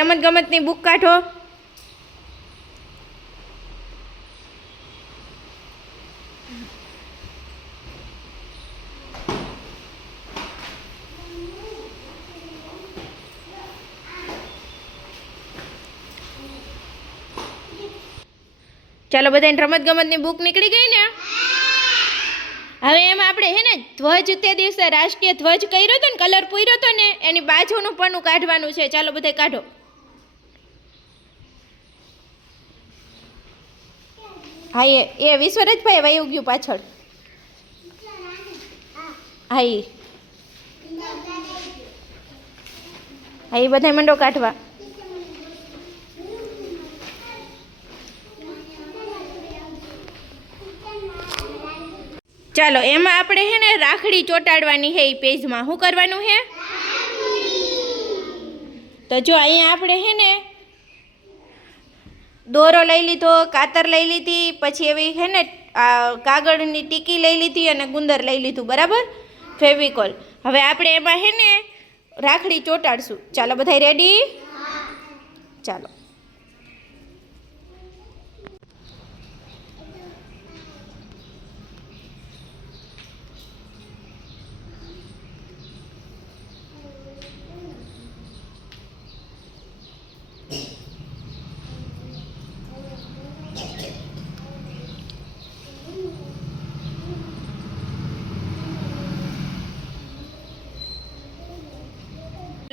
રમત ગમતની બુક કાઢો. ચાલો બધાને રમત ગમતની બુક નીકળી ગઈ ને. હવે એમાં આપણે હે ને ધ્વજ તે દિવસે રાષ્ટ્રીય ધ્વજ કર્યો હતો ને, કલર પૂર્યો હતો ને, એની બાજુનું પન્નું કાઢવાનું છે. ચાલો બધા કાઢો. હા એ વિશ્વરાજભાઈ વયું ગયું પાછળ. હા એ બધા મંડો કાઢવા. ચાલો એમાં આપણે હે ને રાખડી ચોંટાડવાની હે. એ પેજમાં શું કરવાનું હે? તો જો અહીંયા આપણે હે ને દોરો લઈ લીધો, કાતર લઈ લીધી, પછી એવી હે ને કાગળની ટીકી લઈ લીધી અને ગુંદર લઈ લીધું, બરાબર, ફેવિકોલ. હવે આપણે એમાં હે ને રાખડી ચોંટાડશું. ચાલો બધા રેડી? ચાલો.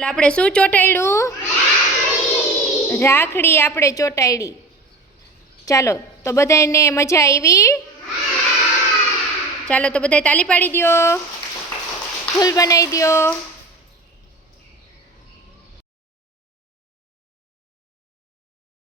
આપણે શું ચોંટાડ્યું? રાખડી આપણે ચોંટાડી. ચાલો તો બધાને મજા આવી? ચાલો તો બધા તાલી પાડી દો, ફૂલ બનાવી દો.